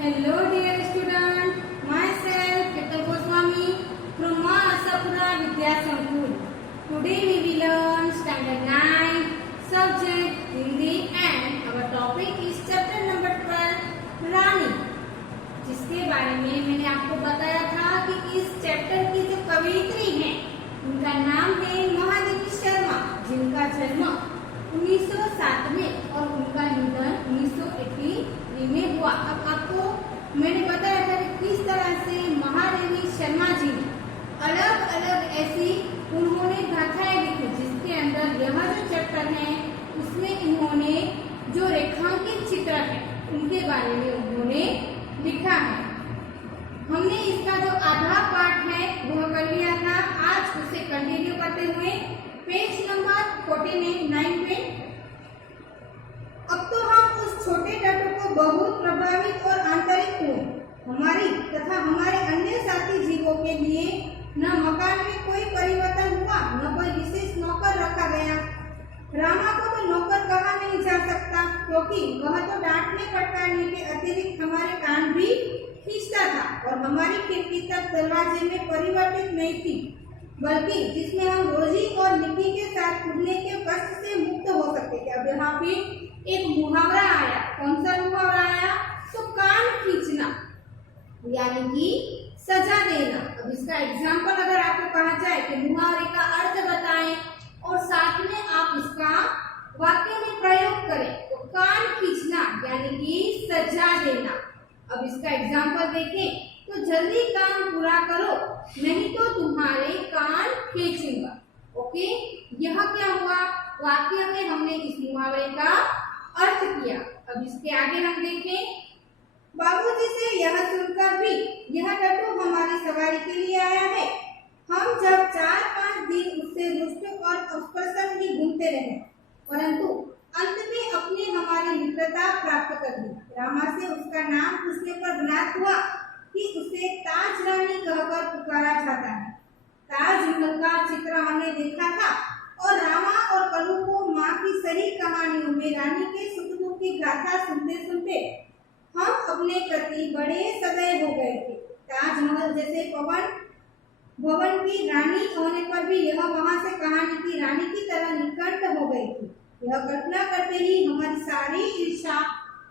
Hello dear student, myself Ketan Goswami from Ma Asapura Vidya Sankull. Today we will learn standard 9 subject Hindi and our topic is chapter number 12 रानी, जिसके बारे में मैंने आपको बताया था कि इस चैप्टर की जो कवयित्री हैं उनका नाम है महादेवी शर्मा, जिनका जन्म 1907 में और उनका निधन 1983 में हुआ। अब आपको मैंने बताया था कि किस तरह से महादेवी शर्मा जी ने अलग अलग ऐसी उन्होंने गाथाएं लिखी, जिसके अंदर यह जो चैप्टर है उसमें इन्होंने जो रेखांकित चित्र है उनके बारे में उन्होंने लिखा है। हमने इसका जो आधा पार्ट है वह कर लिया था, आज उसे कंटिन्यू करते हुए पेज नंबर 49 पे। अब तो हम उस छोटे तत्व को बहुत प्रभावित और आंतरिक हुए। हमारी तथा हमारे अन्य साथी जीवों के लिए न मकान में कोई परिवर्तन हुआ, न कोई विशेष नौकर रखा गया। रामा को तो नौकर कहा नहीं जा सकता, क्योंकि वह तो डांटने फटकारने के अतिरिक्त हमारे कान भी खींचता था और हमारी खिड़की तक दरवाजे में परिवर्तित नहीं थी, बल्कि जिसमें हम रोजी और निकी के साथ कूदने के कष्ट से मुक्त हो सकते थे। अब यहाँ पे एक मुहावरा आया, कौन सा मुहावरा आया? तो कान खींचना यानी कि सजा देना। अब इसका एग्जाम्पल अगर आपको कहा जाए कि मुहावरे का अर्थ बताएं और साथ में आप इसका वाक्य में प्रयोग करें, तो कान खींचना यानी कि सजा देना। अब इसका एग्जाम्पल देखें तो जल्दी काम पूरा करो, नहीं तो तुम्हारे कान खींचूंगा। ओके, यह क्या हुआ? वाक्य में हमने इस मुहावरे का अर्थ किया। अब इसके आगे हम देखें, बाबूजी से यह सुनकर भी यह टट्टू हमारी सवारी के लिए आया है। हम जब 4-5 दिन उससे रुष्ट और अप्रसन्न ही घूमते रहे, परंतु अंत में अपने हमारी मित्रता प्राप्त कर ली। रामा से उसका नाम पूछने पर ज्ञात हुआ कि उसे ताज रानी कहकर पुकारा जाता है। ताजमहल का चित्र हमने देखा था और रामा और कलू को माँ की सही कहानियों में रानी के सुख दुख की गाथा सुनते सुनते हम अपने प्रति बड़े सदैव हो गए थे। ताजमहल जैसे भवन की रानी होने पर भी यह वहाँ से कहानी की रानी की तरह निकट हो गई थी। यह कल्पना करते ही हमारी सारी ईर्ष्या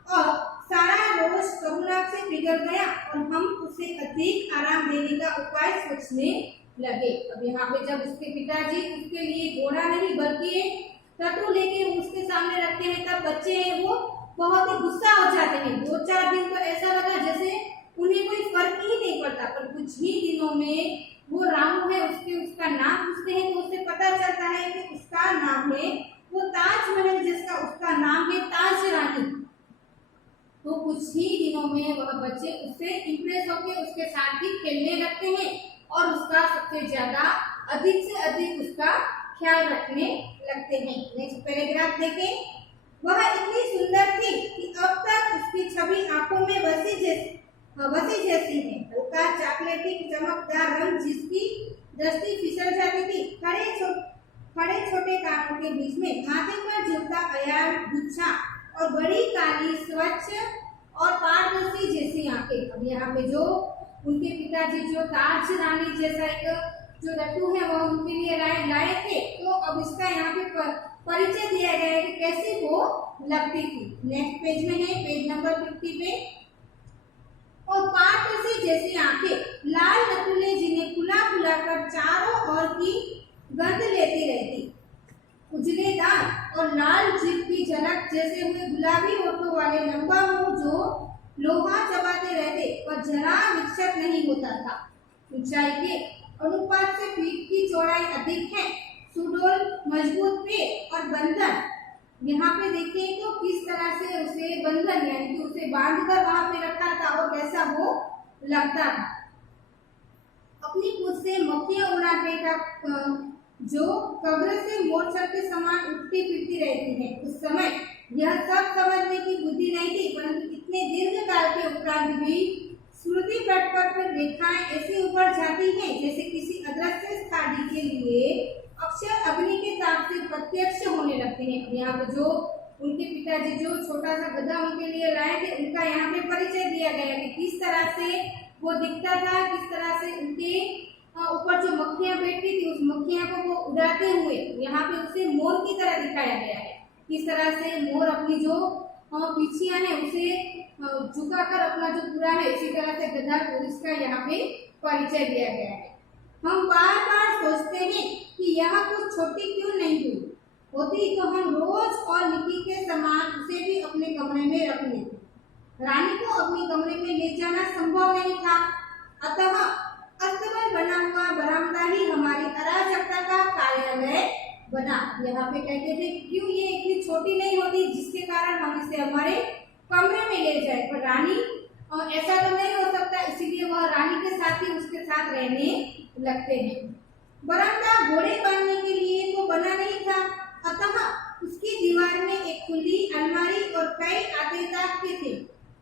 और सारा रोष करुणा से पिघल गया और हम उसे अधिक आराम देने का उपाय सोचने लगे। अब यहाँ पे जब उसके पिताजी उसके लिए घोड़ा नहीं बल्कि एक टट्टू लेके उसके सामने रखते हैं, तब बच्चे हैं वो बहुत ही गुस्सा हो जाते हैं। 2-4 दिन तो ऐसा लगा जैसे उन्हें कोई फर्क ही नहीं पड़ता, पर कुछ ही दिनों में वो रामू है उसका नाम पूछते हैं तो उसे पता चलता है कि उसका नाम है वो ताजमहल, जिसका उसका नाम है ताज रानी। तो कुछ ही दिनों में वह बच्चे उससे इंप्रेस होकर उसके साथ ही खेलने लगते हैं और उसका सबसे ज्यादा अधिक से अधिक उसका ख्याल रखने लगते हैं। नेक्स्ट पैराग्राफ देखें, वह इतनी सुंदर थी कि अब तक उसकी छवि आंखों में बसी जैसी है। हल्का चॉकलेटी चमकदार रंग जिसकी दृष्टि फिसल जाती थी। खड़े छोटे कानों के बीच में माथे पर झुकता अयार गुच्छा और बड़ी काली स्वच्छ और पारदर्शी जैसी आंखें। अब यहाँ पे जो उनके पिताजी जो ताज रानी जैसा एक जो टट्टू है वह उनके लिए लाए थे, तो अब इसका यहाँ पे परिचय दिया गया है कि कैसी वो लगती थी। नेक्स्ट पेज में है, पेज नंबर 50 पे। और पारदर्शी जैसी आंखें, लाल नथुले जिन्हें खुला कर चारों ओर की गंध लेती रहती, उजले दांत और लाल जीभ की झलक जैसे हुए गुलाबी होठों वाले लंबा मुंह जो लोहा चबाते रहते पर जरा विक्षत नहीं होता था। ऊंचाई के अनुपात से पीठ की चौड़ाई अधिक है। सुडौल मजबूत पेट और बंधन, यहाँ पे देखें तो किस तरह से उसे बंधन यानी कि उसे बांधकर वहां पे रखा था और कैसा वो लगता था। अपनी पूंछ से मक्खियां उड़ाते था जो कब्र से मोरछर के समान उठती फिरती रहती है। उस समय यह सब समझने की बुद्धि नहीं थी, परंतु इतने दीर्घ काल के उपरांत भी स्मृति पट पर रेखाएं ऐसी ऊपर जाती हैं जैसे किसी अदृश्य स्थानी के लिए अक्षर अग्नि के ताप से प्रत्यक्ष होने लगते हैं। यहाँ पे जो उनके पिताजी जो छोटा सा गधा उनके लिए लाए थे, उनका यहाँ पे परिचय दिया गया कि किस तरह से वो दिखता था, किस तरह से उनके ऊपर जो मक्खियां बैठती थी उस मक्खियां को वो उड़ाते हुए यहाँ पे उसे मोर की तरह दिखाया गया है। किस तरह से मोर अपनी जो पीछियां है उसे झुकाकर अपना जो पूरा है, इसी तरह से गधा को इसका यहाँ पे परिचय दिया गया है। हम बार बार सोचते हैं कि यह कुछ छोटी क्यों नहीं हुई होती तो हम रोज और निकी के समान उसे भी अपने कमरे में रख लेते। रानी को अपने कमरे में ले जाना संभव नहीं था, अतः अस्तबल बना हुआ बरामदा ही हमारी अराजकता का कार्यालय बना। यहाँ पे कहते थे क्यों ये इतनी छोटी नहीं होती जिसके कारण हम इसे हमारे कमरे में ले जाए, पर रानी ऐसा तो नहीं हो सकता, इसीलिए वह रानी के साथ ही उसके साथ रहने लगते हैं। बरामदा घोड़े बांधने के लिए तो बना नहीं था, अतः उसकी दीवार में एक खुली अलमारी और कई आते ताकते थे।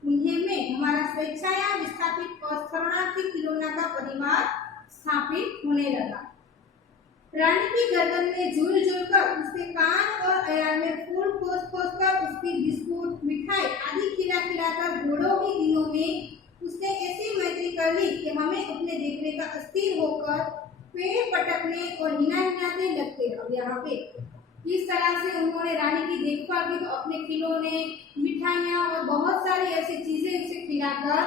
उन्हें में हमारा स्वेच्छाया विस्थापित और शरणार्थी खिलौना का परिवार स्थापित होने लगा। रानी की गर्दन में झूल झूल कर, उसके कान और अयार में फूल खोस खोस कर, उसकी बिस्कुट मिठाई आदि खिला खिलाकर घोड़ों के दिनों में उसने ऐसी मैत्री कर ली कि हमें अपने देखने का अस्थिर होकर पेड़ पटकने और हिनाते लगते। अब यहाँ पे किस तरह से उन्होंने रानी की देखभाल की, तो अपने खिलौने, मिठाइयाँ और बहुत सारी ऐसी चीजें उसे खिलाकर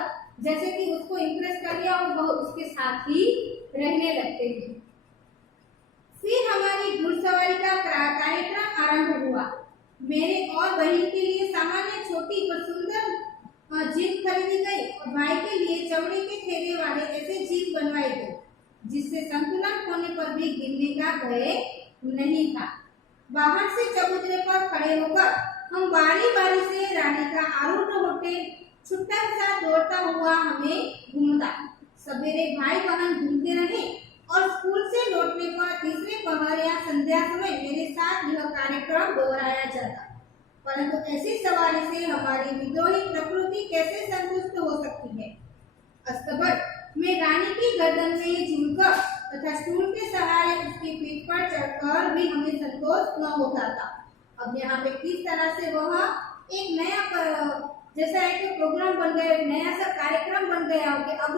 जैसे कि उसको इम्प्रेस कर लिया और वह उसके साथ ही रहने लगते हैं। फिर हमारी घुड़सवारी का कार्यक्रम आरंभ हुआ। मेरे और बहन के लिए सामान्य छोटी पर सुंदर जीप खरीदी गई और भाई के लिए चमड़े के थैले वाले ऐसे जीप बनवाए गए जिससे संतुलन होने पर भी गिरने का भय नहीं था। बाहर से चबूतरे पर खड़े होकर हम बारी बारी से रानी का आरूढ़ होते छुट्टा सा दौड़ता हुआ हमें घूमता। सवेरे भाई बहन घूमते रहे और स्कूल से लौटने पर तीसरे पहर या संध्या समय मेरे साथ यह कार्यक्रम दोहराया जाता। परंतु ऐसी सवारी से हमारी विद्रोही प्रकृति कैसे संतुष्ट हो सकती है। अस्तबल में रानी की गर्दन में झूलकर तथा स्टूल के सहारे उसकी पीठ पर चढ़कर भी हमें संतोष न होता था। अब यहाँ पे किस तरह से वह एक नया जैसा एक प्रोग्राम बन गया, नया सा कार्यक्रम बन गया कि अब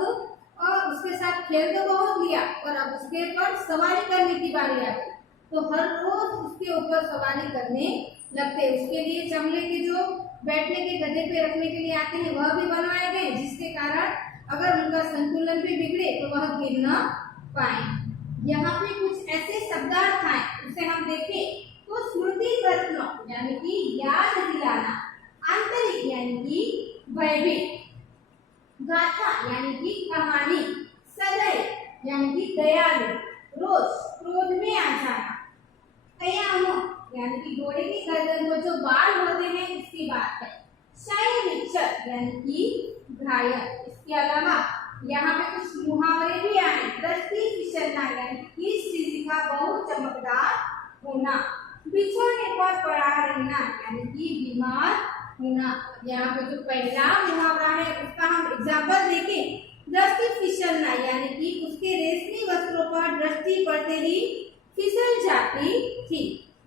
उसके साथ खेल तो बहुत लिया और अब उसके ऊपर सवारी करने की बारी आ गई, तो हर रोज उसके ऊपर सवारी करने लगते। उसके लिए चमड़े के जो बैठने के गधे पे रखने के लिए आते हैं वह भी बनवाए गए, जिसके कारण अगर उनका संतुलन भी बिगड़े तो वह गिर न पाए। यहाँ पे कुछ ऐसे शब्दार्थ हैं, उसे हम देखें तो स्मृति रत्न यानी कि याद दिलाना, आंतरिक यानी कि भयभीत, गाथा यानी कि कहानी, सदैव यानी कि दयालु, रोज क्रोध में आ जाना, कयाम यानी कि घोड़े की गर्दन को जो बाल होते हैं इसकी बात है, शायनिचर यानी कि घायल। इसके अलावा यहाँ पे कुछ मुहावरे भी आए, दृष्टि फिसलना यानी कि किस चीज का बहुत चमकदार होना, बिछोने पर पड़ा रहना यानी कि बीमार होना। यहाँ पे जो पहला मुहावरा है उसका हम एग्जाम्पल देखें, दृष्टि फिसलना यानी कि उसके रेशमी वस्त्रों पर दृष्टि पड़ते ही फिसल जाती थी।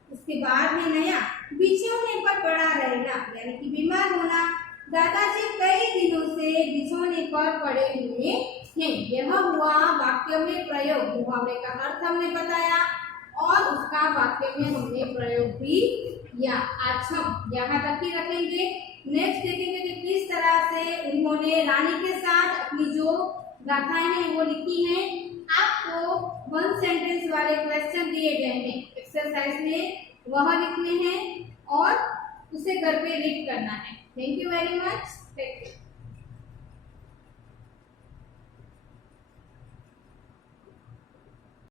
उसके बाद में नया बिछोने पर पड़ा रहना यानी कि बीमार होना, दादाजी कई दिनों से बिछोने पर पड़े हुए हैं। यह हुआ वाक्य में प्रयोग, मुहावरे का अर्थ हमने बताया और उसका वाक्य में हमने प्रयोग भी किया। आज हम यहाँ तक ही रखेंगे, नेक्स्ट देखेंगे कि किस तरह से उन्होंने रानी के साथ अपनी जो गाथाएं हैं वो लिखी हैं। आपको 1 सेंटेंस वाले क्वेश्चन दिए गए हैं, एक्सरसाइज में वह लिखने हैं और उसे घर पे रीड करना है। Thank you very much.